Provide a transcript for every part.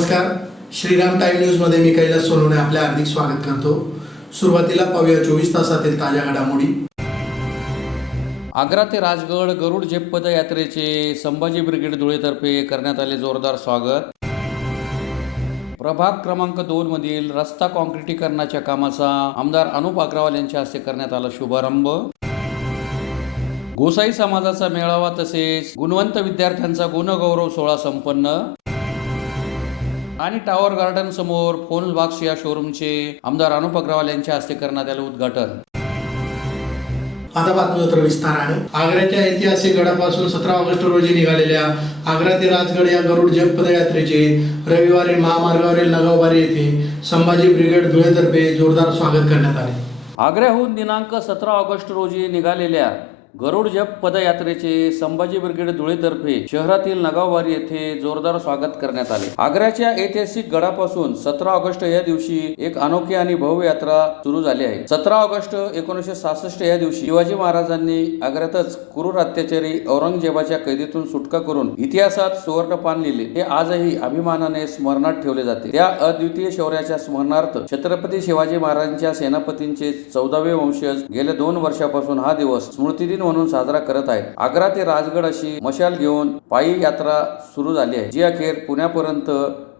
नमस्कार. श्रीराम टाइम न्यूजमध्ये मी कैलास सोनवणे आपले हार्दिक स्वागत करतो. सुरुवातीला पाहूया 24 तासातील ताज्या घडामोडी. आग्रा ते राजगड गरुड झेप पदयात्रेचे संभाजी ब्रिगेड धुळेतर्फे करण्यात आले जोरदार स्वागत. प्रभाग क्रमांक 2 मधील रस्ता काँक्रिटीकरणाच्या कामाचा आमदार अनुप अग्रवाल यांच्या हस्ते करण्यात आला शुभारंभ. गोसाई समाजाचा मेळावा तसेच गुणवंत विद्यार्थ्यांचा गुणगौरव सोहळा संपन्न. आणि टावर गार्डन समोर फोन बॉक्स या शोरूमचे आमदार अनुप अग्रवाल यांच्या हस्ते करण्यात आले उद्घाटन. आता बातमीपत्र विस्ताराने. आग्र्याच्या ऐतिहासिक गडापासून 17 ऑगस्ट रोजी निघालेल्या आग्रा ते राजगड या गरुड झेप पदयात्रेचे रविवारी महामार्गावरील नगावबारी येथे संभाजी ब्रिगेड धुळेतर्फे जोरदार स्वागत करण्यात आले. आग्र्याहून दिनांक 17 ऑगस्ट रोजी निघालेल्या गरुड झेप पदयात्रेचे संभाजी ब्रिगेड धुळेतर्फे शहरातील नगावबारी येथे जोरदार स्वागत करण्यात आले. आग्र्याच्या ऐतिहासिक गडापासून 17 ऑगस्ट या दिवशी एक अनोखी आणि भव्य यात्रा सुरू झाली आहे. 17 ऑगस्ट 1966 या दिवशी शिवाजी महाराजांनी आग्र्यातच क्रूर अत्याचारी औरंगजेबाच्या कैदेतून सुटका करून इतिहासात सुवर्णपान लिहिले. हे आजही अभिमानाने स्मरणात ठेवले जाते. त्या अद्वितीय शौर्याच्या स्मरणार्थ छत्रपती शिवाजी महाराजांच्या सेनापतींचे 14वे वंशज गेल्या 2 वर्षापासून हा दिवस स्मृतिदिन म्हणून साजरा करत आहेत. आग्रा ते राजगड अशी मशाल घेऊन पायी यात्रा सुरू झाली आहे, जी अखेर पुण्यापर्यंत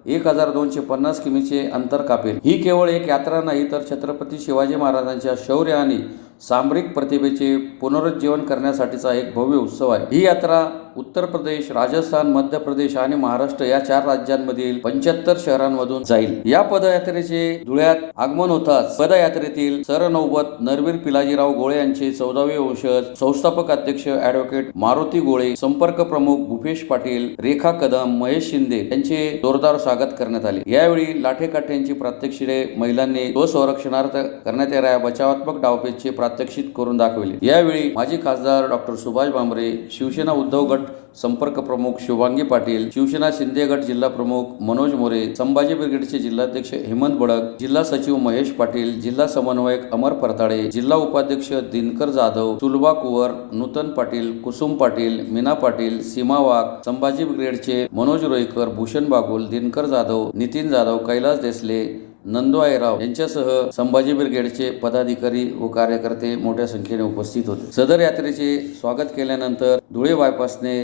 1250 किमीचे अंतर कापेल. ही केवळ एक यात्रा नाही, तर छत्रपती शिवाजी महाराजांच्या शौर्य आणि सामरिक प्रतिभेचे पुनरुज्जीवन करण्यासाठीचा एक भव्य उत्सव आहे. ही यात्रा उत्तर प्रदेश, राजस्थान, मध्य प्रदेश आणि महाराष्ट्र या 4 राज्यांमधील 75 शहरांमधून जाईल. या पदयात्रेचे धुळ्यात आगमन होताच पदयात्रेतील सरनौबत नरवीर पिलाजीराव गोळे यांचे 14वे वंशज, संस्थापक अध्यक्ष ॲडव्होकेट मारुती गोळे, संपर्क प्रमुख भूपेश पाटील, रेखा कदम, महेश शिंदे यांचे जोरदार स्वागत करण्यात आले. यावेळी लाठेकाठ्यांची प्रात्यक्षिके महिलांनी स्वसंरक्षणार्थ करण्यात येणाऱ्या बचावात्मक डावपेचचे प्रात्यक्षिक करून दाखवले. यावेळी माजी खासदार डॉक्टर सुभाष भामरे, शिवसेना उद्धव गट संपर्क प्रमुख शुभांगी पाटील, शिवसेना शिंदे गट जिल्हा प्रमुख मनोज मोरे, संभाजी ब्रिगेडचे जिल्हाध्यक्ष हेमंत बडक, जिल्हा सचिव महेश पाटील, जिल्हा समन्वयक अमर परताळे, जिल्हा उपाध्यक्ष दिनकर जाधव, सुलभा कुवर, नूतन पाटील, कुसुम पाटील, मीना पाटील, सीमा वाघ, संभाजी ब्रिगेडचे मनोज रोईकर, भूषण बागुल, दिनकर जाधव, नितीन जाधव, कैलास देसले, नंदू आयराव यांच्यासह संभाजी ब्रिगेडचे पदाधिकारी व कार्यकर्ते मोठ्या संख्येने उपस्थित होते. सदर यात्रेचे स्वागत केल्यानंतर धुळे बायपासने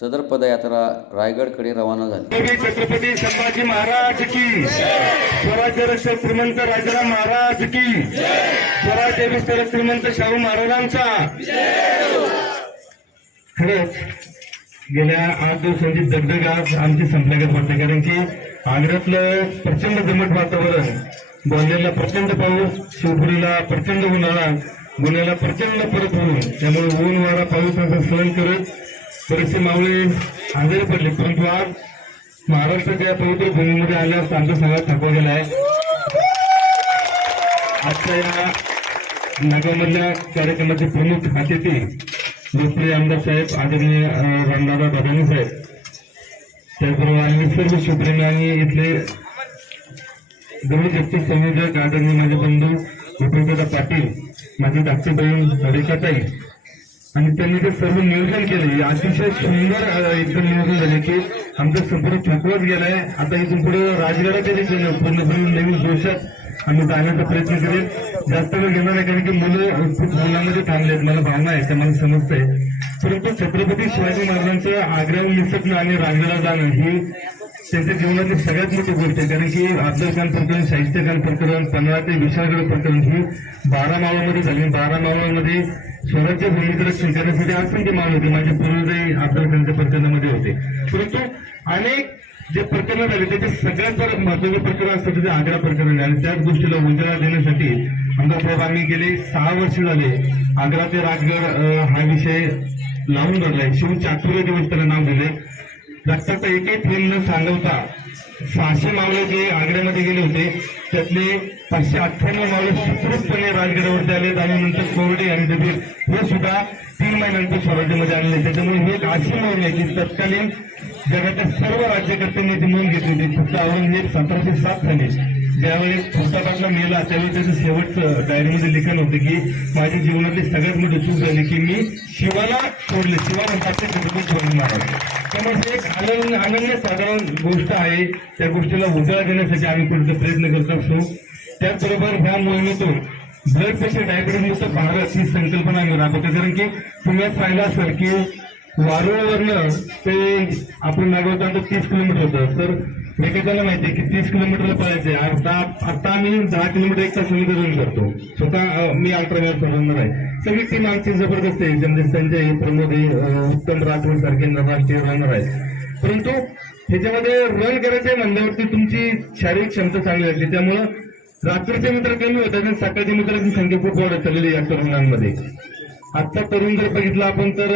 सदर पदयात्रा रायगडकडे रवाना झाली. छत्रपती संभाजी महाराज की, स्वराज्य रक्षक श्रीमंत राजाराम महाराज की, स्वराज्य विस्तारक श्रीमंत शाहू महाराजांचा. खरंच गेल्या 8 दिवसांची दगदग आज आमची संपल्यागत वाटते, कारण की आग्र्यातलं प्रचंड दमट वातावरण, गोंदियाला प्रचंड पाऊस, शिवपुरीला प्रचंड उन्हाळा, गुन्ह्याला प्रचंड परत ऊन, त्यामुळे ऊन वारा पाऊस असं सहन करत बरेचसे मावळे आजारी पडले. परंतु आज महाराष्ट्राच्या या पवित्र भूमीमध्ये आल्यास आमचा सगळा थकवा गेला आहे. आजच्या या नगावमधल्या कार्यक्रमाचे प्रमुख अतिथी लोकप्रिय आमदार साहेब आदरणीय रामदादा भदानी साहेब, त्याचबरोबर आम्ही सर्व शिवप्रेमी आणि इथले गरुड झेपचे संयोजक आदरणीय माझे बंधू विपिनदादा पाटील, माझी धाकटी बहीण रेखाताई, आणि त्यांनी ते सर्व नियोजन केले. अतिशय सुंदर एकदम नियोजन झाले की आमचा संपूर्ण थकवाच गेलाय. आता इथून पुढे राजगडाच्या दिशेने पूर्णपणे नवीन जोशात आम्ही जाण्याचा प्रयत्न करेल. जास्त वेळ घेणार नाही, कारण की मुलं खूप मुलांमध्ये थांबलेत, मला भावना आहे, ते मला समजतंय. परंतु छत्रपती शिवाजी महाराजांचं आग्र्याहून निसटणं आणि राजगडाला जाणं ही त्यांच्या जीवनातली सगळ्यात मोठी गोष्ट आहे. कारण की अफजल खान प्रकरण, शाहिस्ते खान प्रकरण, पन्हाळा ते विशाळगड प्रकरण ही 12 मावळामध्ये झाली. 12 मावळामध्ये स्वराज्य भूमीचं रक्षण करण्यासाठी असंख्य मावळ होते. माझे पूर्वजही अफजल खानच्या प्रकरणामध्ये होते. परंतु अनेक जे प्रकरण झाले त्याचे सगळ्यात महत्वाचं प्रकरण असतं ते आग्रा प्रकरण आहे, आणि त्याच गोष्टीला उजाळा देण्यासाठी आमचा आम्ही गेले 6 वर्ष झाले आग्रा ते राजगड हा विषय लावून धरलाय. शिव चातुर्य दिवस त्याला नाव दिले. रक्ताचा एकही थेंब न सांगवता 600 मावळे जे आग्र्यामध्ये गेले होते, त्यातले 598 मावळे सुखरूपपणे राजगडावरती आले, आणि नंतर कोरडे आणि दबीर हे सुद्धा 3 महिन्यानंतर स्वराज्यामध्ये आलेले. त्याच्यामुळे ही एक अशी मोहीम आहे की तत्कालीन जगाच्या सर्व राज्यकर्त्यांनी ती नोंद घेतली होती. फक्त औरंगजेब 1707 साली ज्यावेळेस फुटापाटला मेला त्यावेळी त्याचं शेवटचं डायरीमध्ये लिखाण होतं की माझ्या जीवनातली सगळ्यात मोठी चूक झाली की मी शिवाला सोडले, शिवा म्हणतात ते छत्रपती शिवाजी महाराज. त्यामुळे हे एक अनन्यसाधारण गोष्ट आहे. त्या गोष्टीला उजाळा देण्यासाठी आम्ही पुढचा प्रयत्न करत असतो. त्याचबरोबर ह्या मोहिमेतून ब्लड प्रेशर डायबिटीज मुक्त भारत ही संकल्पना आम्ही राबवतो. कारण की तुम्ही पाहिलं असेल की वारुळवरनं ते आपण नागवताना 30 किलोमीटर होतं, तर एकेकाला माहिती आहे की 30 किलोमीटरला पळायचे. आता आम्ही 10 किलोमीटर एक तासामध्ये रन करतो. स्वतः मी अल्ट्रामॅरेथॉन रनर आहे. सगळी टीम आमची जबरदस्त आहे. जमदेश संजय, प्रमोद, उत्तम राठोड सारखे राष्ट्रीय रनर आहेत. परंतु ह्याच्यामध्ये रन करायचे म्हणल्यावरती तुमची शारीरिक क्षमता चांगली असली, त्यामुळं रात्रीचे मित्र कमी होतात आणि सकाळच्या मित्रांची संख्या खूप वाढत चाललेली या तरुणांमध्ये. आजचा तरुण जर बघितला आपण तर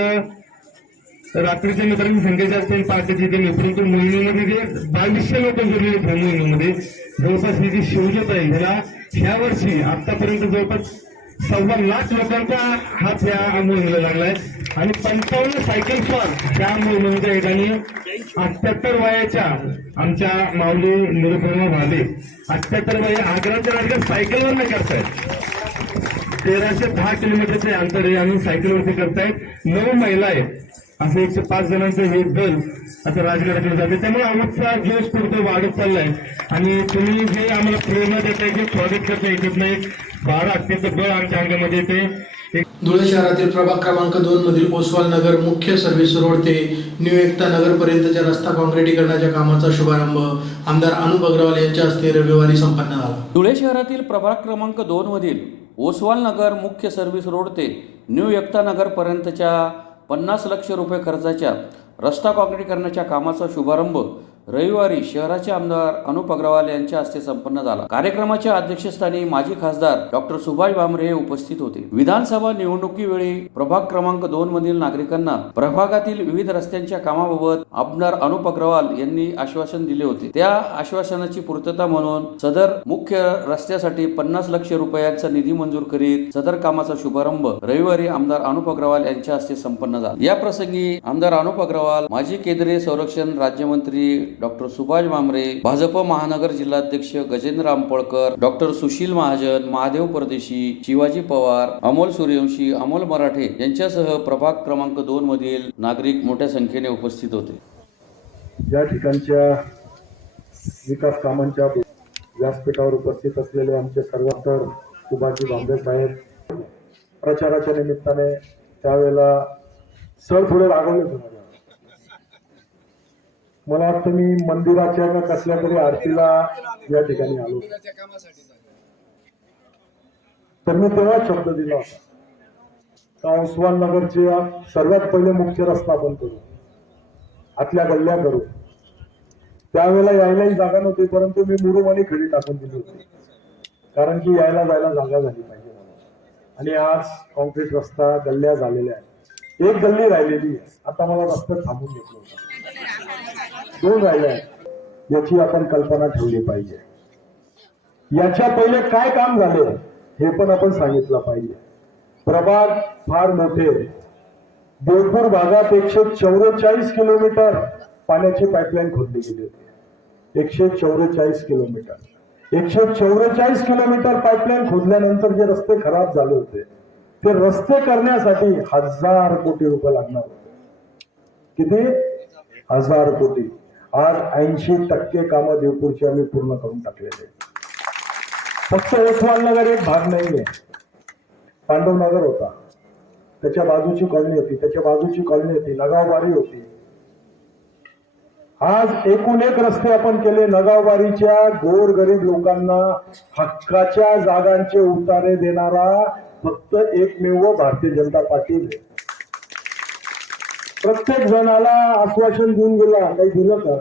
रात्रीच्या मित्रांची संख्या जास्त आहे, पहाटेची कमी. परंतु मोहिमेमध्ये जे 2200 लोक जोडलेले आहेत मोहिमेमध्ये, जवळपास ही जी शिवजोत आहे ह्याला ह्या वर्षी आतापर्यंत जवळपास 1.25 लाख लोकांचा हात या मोहिमेला लागलाय. आणि 55 सायकल स्वार या मोहिमेच्या ठिकाणी 78 वयाच्या आमच्या माऊली निरुपमा भाले 78 वय आग्राच्या राजगड सायकलवर नाही करतायत. 1310 किलोमीटरचे अंतर आहे आणि सायकलवरती करतायत. 9 महिला आहेत. असं 105 जणांचं हे दल आता राजगडाकडे जाते. त्यामुळे आमचा जोश पुढे वाढत चाललाय आणि तुम्ही जे आम्हाला प्रेरणा देताय, जे स्वागत करता येत नाही, 12 हत्तीचं बळ आमच्या अंगामध्ये येते. धुळे शहरातील प्रभाग क्रमांक 2 मधील ओसवाल नगर मुख्य सर्व्हिस रोड ते न्यू एकता नगर पर्यंतच्या रस्ता काँक्रिटीकरणाच्या कामाचा शुभारंभ आमदार अनुप अग्रवाल यांच्या हस्ते रविवारी संपन्न झाला. धुळे शहरातील प्रभाग क्रमांक 2 मधील ओसवाल नगर मुख्य सर्व्हिस रोड ते न्यू एकता नगर पर्यंतच्या 50 लाख रुपये खर्चाच्या रस्ता काँक्रिटीकरणाच्या कामाचा शुभारंभ रविवारी शहराचे आमदार अनुप अग्रवाल यांच्या हस्ते संपन्न झाला. कार्यक्रमाच्या अध्यक्षस्थानी माजी खासदार डॉक्टर सुभाष भामरे हे उपस्थित होते. विधानसभा निवडणुकीवेळी प्रभाग क्रमांक 2 मधील नागरिकांना प्रभागातील विविध रस्त्यांच्या कामाबाबत आमदार अनुप अग्रवाल यांनी आश्वासन दिले होते. त्या आश्वासनाची पूर्तता म्हणून सदर मुख्य रस्त्यासाठी 50 लाख रुपयांचा निधी मंजूर करीत सदर कामाचा शुभारंभ रविवारी आमदार अनुप अग्रवाल यांच्या हस्ते संपन्न झाला. या प्रसंगी आमदार अनुप अग्रवाल, माजी केंद्रीय संरक्षण राज्यमंत्री डॉक्टर सुभाष भामरे, भाजप महानगर जिल्हाध्यक्ष गजेंद्र आंबळकर, डॉक्टर सुशील महाजन, महादेव परदेशी, शिवाजी पवार, अमोल सूर्यवंशी, अमोल मराठे यांच्यासह प्रभाग क्रमांक 2 मधील नागरिक मोठ्या संख्येने उपस्थित होते. या ठिकाणच्या विकास कामांच्या व्यासपीठावर उपस्थित असलेले आमचे सर्वत्र सुभाषजी भामरे साहेब प्रचाराच्या निमित्ताने त्यावेळेला सर थोडे रागवले होते. मला वाटतं मी मंदिराच्या का कसल्या तरी आरतीला या ठिकाणी आलो, तर मी तेव्हा शब्द दिला होता का ओसवाल नगरचे सर्वात पहिले मुख्य रस्ता आपण करू, आतल्या गल्ल्या करू. त्यावेळेला यायलाही जागा नव्हती, परंतु मी मुरुम आणि खडी टाकून दिली होती, कारण की यायला जायला जागा झाली पाहिजे म्हणून. आणि आज कॉन्क्रीट रस्ता, गल्ल्या झालेल्या आहेत. एक गल्ली राहिलेली आहे, आता मला रस्ता थांबून घेतलं होतं, 2 राहिल्या आहेत. याची आपण कल्पना ठेवली पाहिजे. याच्या पहिले काय काम झाले हे पण आपण सांगितलं पाहिजे. प्रभाग फार मोठे, देवपूर भागात 144 किलोमीटर पाण्याची पाईपलाईन खोदली गेली होती. 144 किलोमीटर 144 किलोमीटर पाईपलाईन खोदल्यानंतर जे रस्ते खराब झाले होते, ते रस्ते करण्यासाठी 1000 कोटी रुपये लागणार होते. किती? 1000 कोटी. आज 80% कामं देवपूरची आम्ही पूर्ण करून टाकलेले. फक्त ओसवाल नगर एक भाग नाहीये. पांडवनगर होता, त्याच्या बाजूची कॉलनी होती, त्याच्या बाजूची कॉलनी होती, नगावबारी होती. आज एकूण एक रस्ते आपण केले. नगावबारीच्या गोरगरीब लोकांना हक्काच्या जागांचे उतारे देणारा फक्त एकमेव भारतीय जनता पार्टी. प्रत्येक जणाला आश्वासन देऊन गेला, काही दिलं का?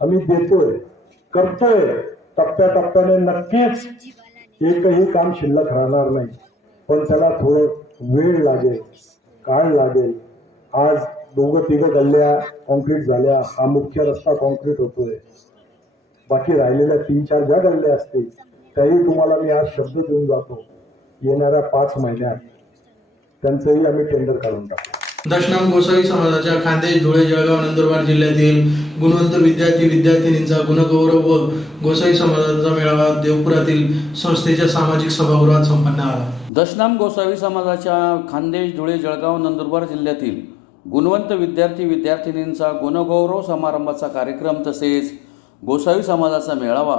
आम्ही देतोय, करतोय. टप्प्याटप्प्याने नक्कीच एकही काम शिल्लक राहणार नाही, पण त्याला थोडं वेळ लागेल, काळ लागेल. आज 2-3 गल्ल्या कॉन्क्रीट झाल्या, हा मुख्य रस्ता कॉन्क्रीट होतोय. बाकी राहिलेल्या 3-4 ज्या गल्ल्या असतील त्याही तुम्हाला मी आज शब्द देऊन जातो, येणाऱ्या 5 महिन्यात त्यांचंही आम्ही टेंडर काढून टाकू. दशनाम गोसावी समाजाच्या खान्देश, धुळे, जळगाव, नंदुरबार जिल्ह्यातील गुणवंत विद्यार्थी विद्यार्थिनींचा गुणगौरव व गोसावी समाजाचा मेळावा देवपुरातील संस्थेच्या सामाजिक सभागृहात संपन्न झाला. दशनाम गोसावी समाजाच्या खान्देश, धुळे, जळगाव, नंदुरबार जिल्ह्यातील गुणवंत विद्यार्थी विद्यार्थिनींचा गुणगौरव समारंभाचा कार्यक्रम तसेच गोसावी समाजाचा मेळावा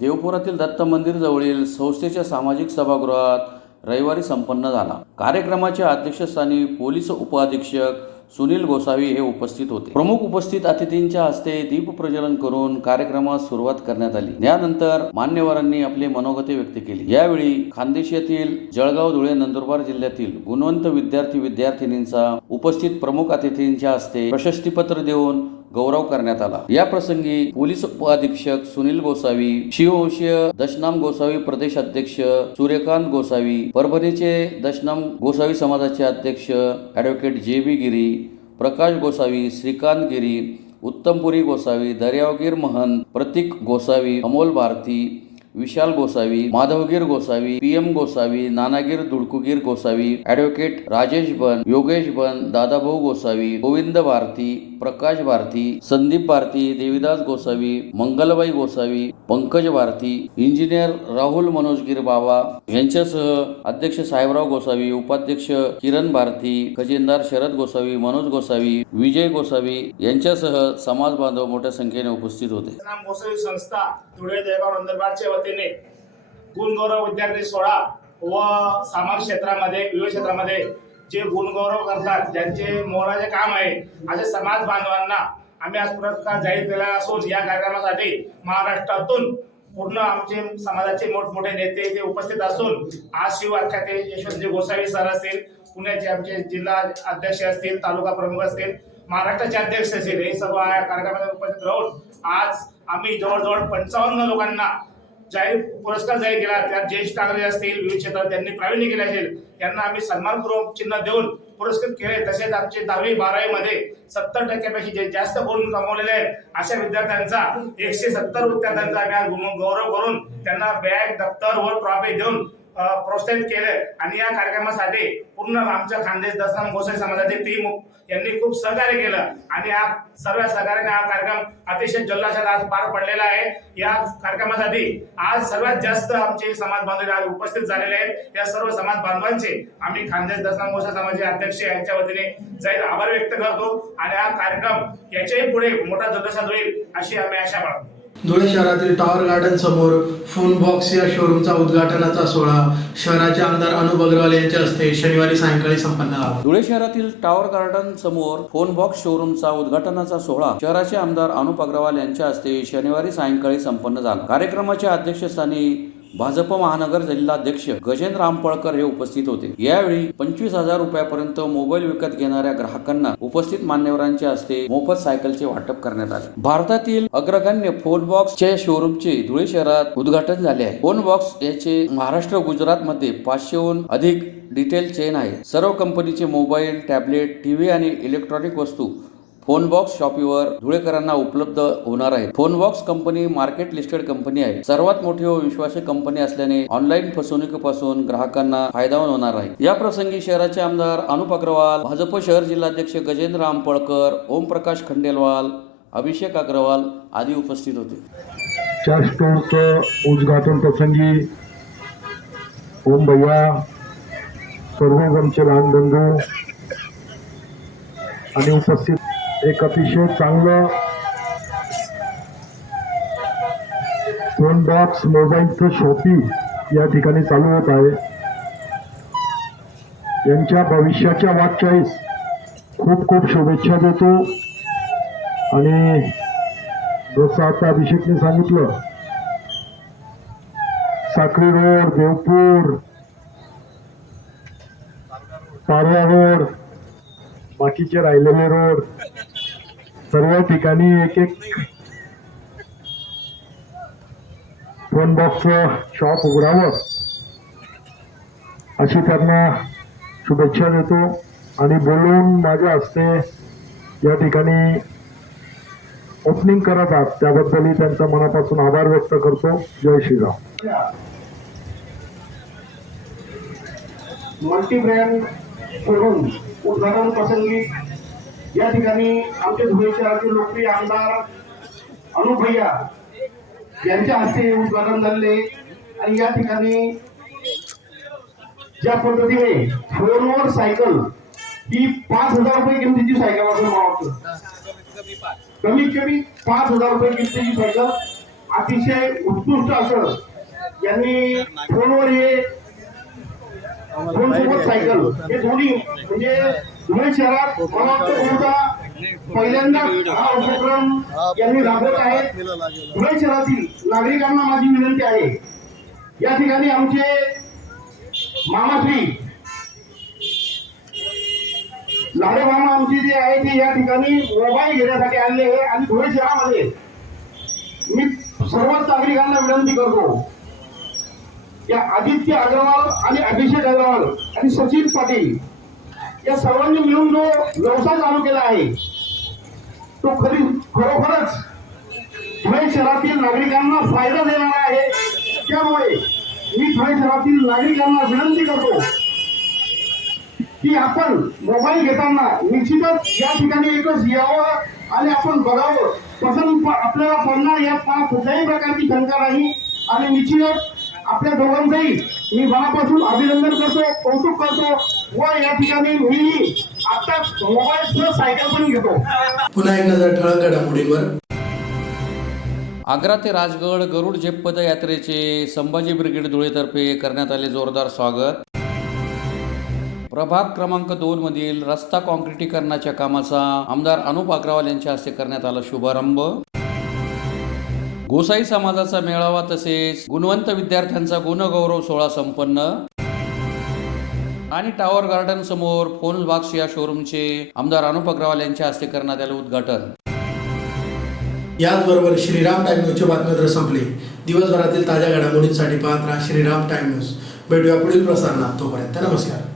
देवपुरातील दत्त मंदिर जवळील संस्थेच्या सामाजिक सभागृहात रविवारी संपन्न झाला. कार्यक्रमाच्या अध्यक्षस्थानी पोलीस उपअधीक्षक सुनील गोसावी हे उपस्थित होते. प्रमुख उपस्थित अतिथींच्या हस्ते दीप प्रज्वलन करून कार्यक्रमास सुरुवात करण्यात आली. यानंतर मान्यवरांनी आपले मनोगते व्यक्त केली. यावेळी खान्देश येथील, जळगाव, धुळे, नंदुरबार जिल्ह्यातील गुणवंत विद्यार्थी विद्यार्थिनींचा उपस्थित प्रमुख अतिथींच्या हस्ते प्रशस्तीपत्र देऊन गौरव करण्यात आला. या प्रसंगी पोलीस उपअधीक्षक सुनील गोसावी, शिववंशीय दशनाम गोसावी प्रदेश अध्यक्ष सूर्यकांत गोसावी, परभणीचे दशनाम गोसावी समाजाचे अध्यक्ष ॲडव्होकेट जे.बी. गिरी, प्रकाश गोसावी, श्रीकांत गिरी, उत्तमपुरी गोसावी, दर्यावगीर महंत, प्रतीक गोसावी, अमोल भारती, विशाल गोसावी, माधवगीर गोसावी, पी.एम. गोसावी, नानागीर धुडकुगीर गोसावी, ॲडव्होकेट राजेश बन, योगेश बन, दादाभाऊ गोसावी, गोविंद भारती, प्रकाश भारती, संदीप भारती, देवीदास गोसावी, मंगलबाई गोसावी, पंकज भारती, इंजिनियर राहुल मनोजगीर बाबा यांच्यासह अध्यक्ष साहेबराव गोसावी, उपाध्यक्ष किरण भारती, खजिनदार शरद गोसावी, मनोज गोसावी, विजय गोसावी यांच्यासह समाज बांधव मोठ्या संख्येने उपस्थित होते. दशनाम गोसावी संस्था धुळे, जळगाव, नंदुरबारच्या वतीने गुणगौरव विद्यार्थी सोहळा व सामाजिक क्षेत्रामध्ये, विविध क्षेत्रामध्ये जे गुणगौरव करतात, ज्यांचे मोलाचे काम आहे असे समाज बांधवांना आम्ही आज पुरस्कार जाहीर केला असून या कार्यक्रमासाठी महाराष्ट्रातून पूर्ण आमचे समाजाचे मोठमोठे नेते इथे उपस्थित असून आज शिवआख्याते यशवंतजी गोसावी सर असतील, पुण्याचे आमचे जिल्हा अध्यक्ष असतील, तालुका प्रमुख असतील, महाराष्ट्राचे अध्यक्ष असतील, हे सर्व या कार्यक्रमात उपस्थित राहून आज आम्ही जवळजवळ 55 लोकांना पुरस्कार जाहीर केला. त्यात ज्येष्ठ नागरिक असतील, विविध क्षेत्रात त्यांनी प्रावीण्य केले असेल, त्यांना आम्ही सन्मानपूर्वक चिन्ह देऊन पुरस्कृत केले. तसेच आमचे 10वी 12वी मध्ये 70% जास्त गुण कमवलेले आहेत अशा विद्यार्थ्यांचा 170 विद्यार्थ्यांचा आम्ही आज गौरव करून त्यांना बॅग, दप्तर व ट्रॉफी देऊन प्रोत्साहित केले. आणि या कार्यक्रमासाठी पूर्ण आमच्या खान्देश दशनाम गोसावी समाजाची टीम यांनी खूप सहकार्य केलं आणि या सर्व सहकार्याने हा कार्यक्रम अतिशय जल्लोषात आज पार पडलेला आहे. या कार्यक्रमासाठी आज सर्वात जास्त आमचे समाज बांधव आज उपस्थित झालेले आहेत. या सर्व समाज बांधवांचे आम्ही खान्देश दशनाम गोसावी समाजाचे अध्यक्ष यांच्या वतीने जाहीर आभार व्यक्त करतो आणि हा कार्यक्रम याच्याही पुढे मोठा जल्लोषात होईल अशी आम्ही आशा बाळगतो. धुळे शहरातील टॉवर गार्डन समोर फोन बॉक्स या शोरूमचा उद्घाटनाचा सोहळा शहराचे आमदार अनुप अग्रवाल यांच्या हस्ते शनिवारी सायंकाळी संपन्न झाला. धुळे शहरातील टॉवर गार्डन समोर फोन बॉक्स शोरूमचा उद्घाटनाचा सोहळा शहराचे आमदार अनुप अग्रवाल यांच्या हस्ते शनिवारी सायंकाळी संपन्न झाला. कार्यक्रमाच्या अध्यक्षस्थानी भाजप महानगर जिल्हाध्यक्ष गजेंद्र आंबळकर हे उपस्थित होते. यावेळी 25,000 रुपयापर्यंत मोबाईल विकत घेणाऱ्या ग्राहकांना उपस्थित मान्यवरांच्या हस्ते मोफत सायकलचे वाटप करण्यात आले. भारतातील अग्रगण्य फोन बॉक्सच्या शोरूमचे धुळे शहरात उद्घाटन झाले आहे. फोन बॉक्स याचे महाराष्ट्र, गुजरात मध्ये 500हून अधिक डिटेल चेन आहे. सर्व कंपनीचे मोबाईल, टॅबलेट, टीव्ही आणि इलेक्ट्रॉनिक वस्तू फोन बॉक्स शॉपीवर धुळेकरांना उपलब्ध होणार आहे. Phone box company market listed company आहे. सर्वात मोठी व विश्वासू कंपनी असल्याने ऑनलाईन फसवणुकीपासून ग्राहकांना फायदा होणार आहे. या प्रसंगी शहराचे आमदार अनुप अग्रवाल, भाजप शहर जिल्हाध्यक्ष गजेंद्र आंबळकर, ओमप्रकाश खंडेलवाल, अभिषेक अग्रवाल आदी उपस्थित होते. च्या स्टोरचं उद्घाटन प्रसंगी ओम भैया, सर्व आमचे लहान बंधू आणि उपस्थित एक अतिशय चांगलं फोन बॉक्स मोबाईलचं शॉपिंग या ठिकाणी चालू होत आहे. यांच्या भविष्याच्या वाटचालीस खूप खूप शुभेच्छा देतो. आणि जसं आता अभिषेकने सांगितलं, साखरी रोड, देवपूर, पारवा रोड, बाकीचे राहिलेले रोड, सर्व ठिकाणी एक एक फोन बॉक्सचं शॉप उघडावं अशी त्यांना शुभेच्छा देतो. आणि बोलून माझ्या हस्ते या ठिकाणी ओपनिंग करत आहात त्याबद्दलही त्यांचा मनापासून आभार व्यक्त करतो. जय श्रीराम. मल्टी ब्रँड शोरूम उद्घाटन प्रसंगी या ठिकाणी आमचे धुळे शहराचे लोकप्रिय आमदार अनुप भैया यांच्या हस्ते उद्घाटन झाले आणि या ठिकाणी ज्या पद्धतीने फोनवर सायकल ही 5,000 रुपये किमतीची सायकल असं मला वाटतं, कमीत कमी 5,000 रुपये किमतीची सायकल अतिशय उत्कृष्ट असं यांनी फोनवर हे फोनसोबत सायकल हे दोन्ही म्हणजे धुळे शहरात मला वाटतं बहुधा पहिल्यांदा हा उपक्रम यांनी राबवत आहेत. धुळे शहरातील नागरिकांना माझी विनंती आहे, या ठिकाणी आमचे मामाश्री लाडे मामा आमचे जे आहे ते या ठिकाणी मोबाईल घेण्यासाठी आले आहे आणि धुळे शहरामध्ये मी सर्वच नागरिकांना विनंती करतो, या आदित्य अग्रवाल आणि अभिषेक अग्रवाल आणि सचिन पाटील या सर्वांनी मिळून जो व्यवसाय चालू केला आहे तो खरोखरच धुळे शहरातील नागरिकांना फायदा देणारा आहे. त्यामुळे मी धुळे शहरातील नागरिकांना विनंती करतो की आपण मोबाईल घेताना निश्चितच या ठिकाणी एकच यावं आणि आपण बघावं, पसंत आपल्याला पडणार यात कुठल्याही प्रकारची शंका नाही आणि निश्चितच आपल्या दोघांचंही मी मनापासून अभिनंदन करतो, कौतुक करतो व या ठिकाणी मी आता मोबाईल प्लस सायकल पण घेतो. पुन्हा एक नजर ठळक घडामोडींवर. आग्रा ते राजगड गरुड झेप पदयात्रेचे संभाजी ब्रिगेड धुळेतर्फे करण्यात आले जोरदार स्वागत. प्रभाग क्रमांक 2 मधील रस्ता काँक्रिटीकरणाच्या कामाचा आमदार अनुप अग्रवाल यांच्या हस्ते करण्यात आला शुभारंभ. गोसाई समाजाचा मेळावा तसेच गुणवंत विद्यार्थ्यांचा गुणगौरव सोहळा संपन्न. आणि टावर गार्डन समोर फोन बॉक्स या शोरूमचे आमदार अनुप अग्रवाल यांच्या हस्ते करण्यात आले उद्घाटन. याचबरोबर श्रीराम टाइम न्यूजचे बातमीपत्र संपले. दिवसभरातील ताज्या घडामोडींसाठी पाहत राहा श्रीराम टाइम न्यूज. भेटूया पुढील प्रसारणात, तोपर्यंत नमस्कार.